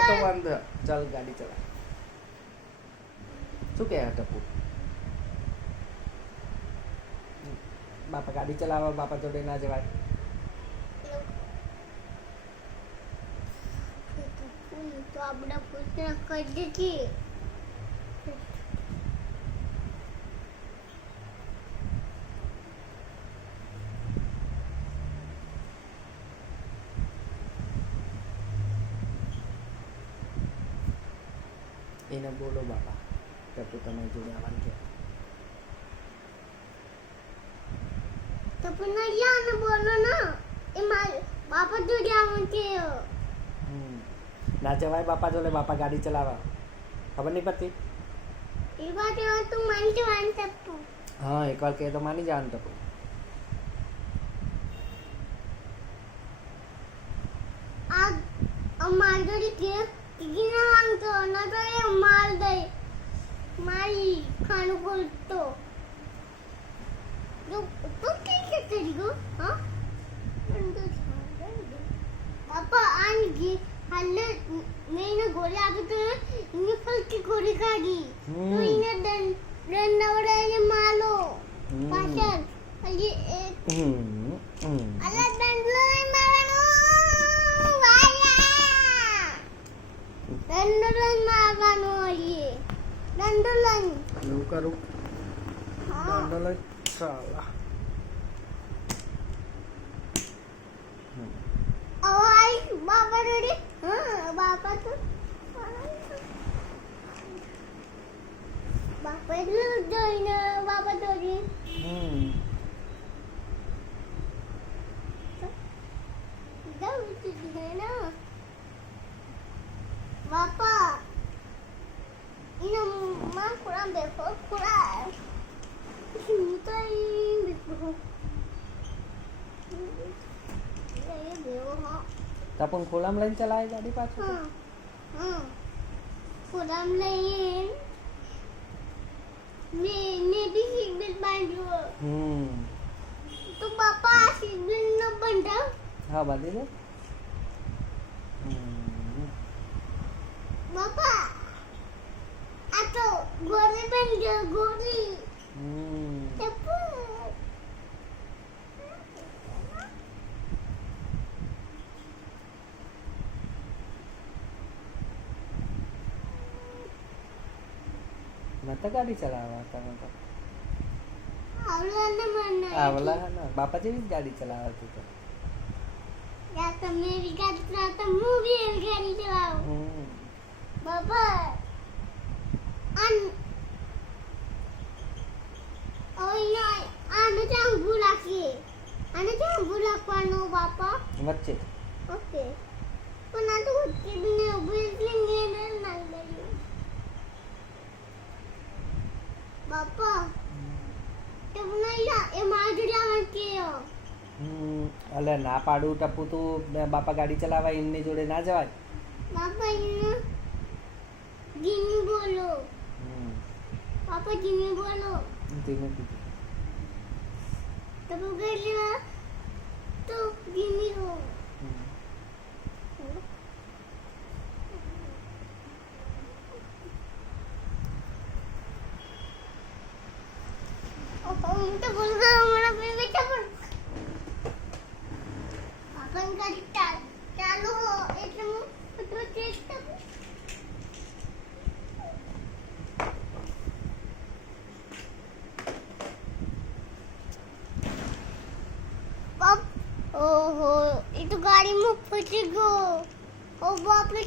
તો વાંધો ચાલ ગાડી ચલા શું કહે ટપુ બાપા ગાડી ચલાવવા બાપા જોડે ના જવાય તો આપણે પૂછના કરી દીધી એને બોલો બાપા ટપુ તમારી જોડે આવવાનું છે તો પણ યાને બોલો ના એ મારા બાપા જોડે આવવાનું છે ના જવાય બાપા જોડે બાપા ગાડી ચલાવવા ખબર નહીં પડતી એ વાત તું માની જવાનું ટપ્પુ હા એકવાર કહે તો માની જવાનું ટપુ આ અમાર જોડે કે કિના માંગતો ન તો એ માલ દે મારી ખાનું બોલતો તું કે કરી ગો હા પાપા આનગી હાલે મેને ગોળી આપી તો ઇને ફલકી ગોળી કાઢી તો ઇને દંડવડાઈને માલો પાછળ હજી એક અલા દંડલોય મારવાનો વાયા દંડલોય મારવાનો હજી દંડલોય એવું કરું દંડલોય ચાલા ઓય બાપા રેડી હા બાપા તો બાપા એટલું જોઈને બાપા દોડી બાપા ઇનો માં કુરાન દેખો કુરાન તો ઈ દેખો એ દેવો હા તપન ખોલામ લઈને ચલાય ગાડી પાછું હા કુરાન લઈને મેં બી સીટ બેલ્ટ બાંધ્યો તો બાપા સીટ બેલ્ટ ન બાંધા હા બાંધી દે બાપા આ તો ગોળી બાંધ્યો ગોળી ટપ્પુ નતા ગાડી ચલાવવા તમે તો આવલાને મને આવલા ના બાપા જેવી જ ગાડી ચલાવતી તો યા તમે એવી ગાડી ચલાવતા હું બી એવી ગાડી ચલાવું બાપા આને ત્યાં ઊભું રાખીએ આને ત્યાં ઊભું રાખવાનું બાપા વચ્ચે ઓકે પણ આ તો વચ્ચે બી ને ઊભું એટલે ને ના ગયું બાપા તો બનાયા એ માર જોડે આવવાનું કે અલે ના પાડું ટપુ તું બાપા ગાડી ચલાવા એમની જોડે ના જવાય બાપા એને જીની બોલો પાપા જીની બોલો ધીમે ધીમે તો ગયેલા તો જીની હો હું તો બોલ ગયો મારા બેબી તો પણ આપણ ગાડી ચાલુ હો એટલે હું તો ટેસ્ટ કરું ઓહો એ તો ગાડી માં ફસી ગયો ઓ બાપ રે